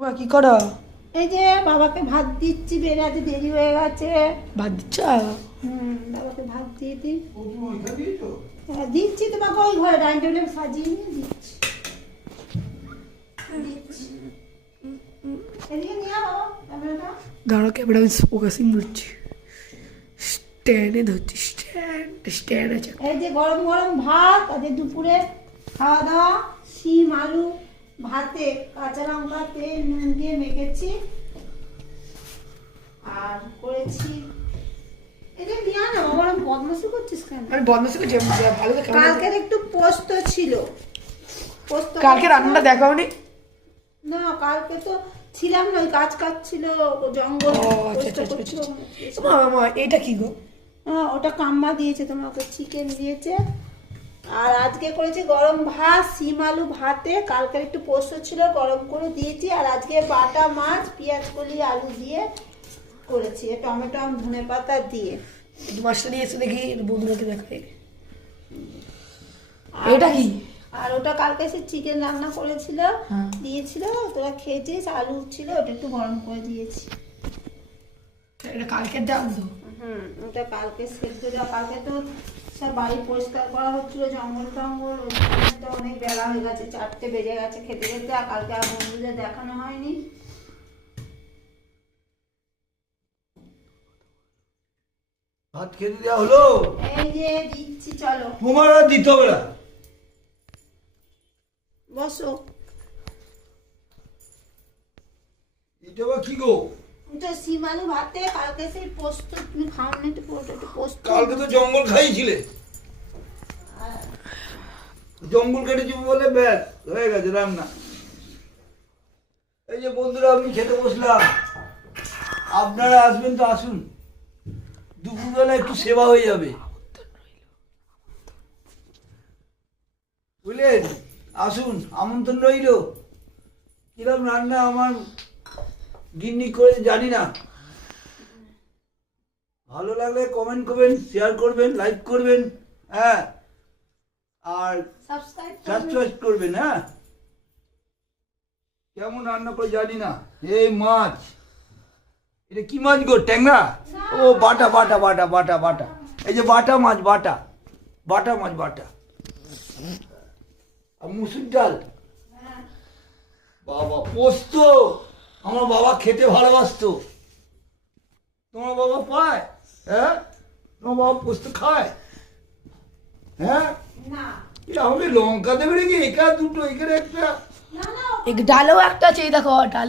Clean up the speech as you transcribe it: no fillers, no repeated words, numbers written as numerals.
কি করো? এই যে বাবাকে ভাত দিচ্ছি, বেরাতে দেরি হয়ে গেছে। ভাত দিচ্ছ? বাবাকে ভাত দিয়ে দিই। হ্যাঁ, দিচ্ছি তোমাকে ওই ঘরে ডাইনিং টেবিলে সাজিয়ে নিয়ে দিচ্ছি। এদিকে নিয়ে আয় বাবা ক্যামেরাটা। দাঁড়াও, ক্যামেরা আমি ফোকাসিং করছি। স্ট্যান্ডে ধরছি, স্ট্যান্ড আছে। এই যে গরম গরম ভাত, আজকে দুপুরে খাওয়া দাওয়া শিম আলু ভাতে কাঁচা লঙ্কা তেল নুন দিয়ে মেখেছি আর করেছি। এটা নিয়ে আয় না বাবা, আমি বদমাশি করছিস কেন? আমি বদমাশি করছি, ভালো তো কালকের একটু পোস্ত ছিল, পোস্ত কালকে রান্নাটা দেখাওনি? না কালকে তো ছিলাম না, ওই কাজ ছিল জঙ্গল। ও আচ্ছা আচ্ছা আচ্ছা। মা এটা কি গো? ওটা কাম্মা দিয়েছে তোমাকে, চিকেন দিয়েছে। আর আজকে করেছি গরম ভাত শিম আলু ভাতে, কালকের একটু পোস্ত ছিল গরম করে দিয়েছি। আর আজকে বাটা মাছ পেঁয়াজ কলি আলু দিয়ে করেছি, টমেটো আর ধনে পাতা দিয়ে। মাছটা নিয়ে এসে দেখি বন্ধুরাকে দেখাই। এটা কি? আর ওটা কালকে সে চিকেন রান্না করেছিল দিয়েছিল, তোরা খেয়েছিস। আলু ছিল, ওটা একটু গরম করে দিয়েছি। এটা কালকের দাম তো? ওটা কালকে সেদ্ধ দেওয়া। কালকে তো সব বাড়ি পরিষ্কার করা হচ্ছিল, জঙ্গল টঙ্গল, তো অনেক বেলা হয়ে গেছে, 4টে বেজে গেছে খেতে খেতে। আর কালকে আর বন্ধুদের দেখানো হয়নি। ভাত খেতে দেওয়া হলো? এই যে দিচ্ছি, চলো। তোমার আর দিতে হবে না। বসো। এটা বা কি গো? ওটা শিম আলু ভাতে, কালকে সেই পোস্ত তুমি খাওনি, একটু পোস্ত। কালকে তো জঙ্গল খাইছিলে, জঙ্গল কেটেছি বলে ব্যাস হয়ে গেছে রান্না। এই যে বন্ধুরা আমি খেতে বসলাম, আপনারা আসবেন তো আসুন, দুপুরবেলা একটু সেবা হয়ে যাবে, বুঝলেন? আসুন, আমন্ত্রণ রইল। কিরম রান্না আমার গিন্নি করে জানি না, ভালো লাগলে কমেন্ট করবেন, শেয়ার করবেন, লাইক করবেন, হ্যাঁ, আর সাবস্ক্রাইব করবেন। হ্যাঁ, কেমন রান্না করে জানি না। এই মাছ, এটা কি মাছ গো? ট্যাংরা? ও বাটা বাটা বাটা বাটা বাটা, এই যে বাটা মাছ, বাটা বাটা মাছ, বাটা। আর মুসুর ডাল, বাবা পোস্ত। আমার বাবা খেতে ভালোবাসতো। তোমার বাবা পায়? হ্যাঁ, তোমার বাবা পোস্ত খায়? হ্যাঁ, না এটা হবে লঙ্কা দেবে নাকি? একা দুটো, এখানে একটা। না না ডালও একটা আছে, এই দেখো ডাল।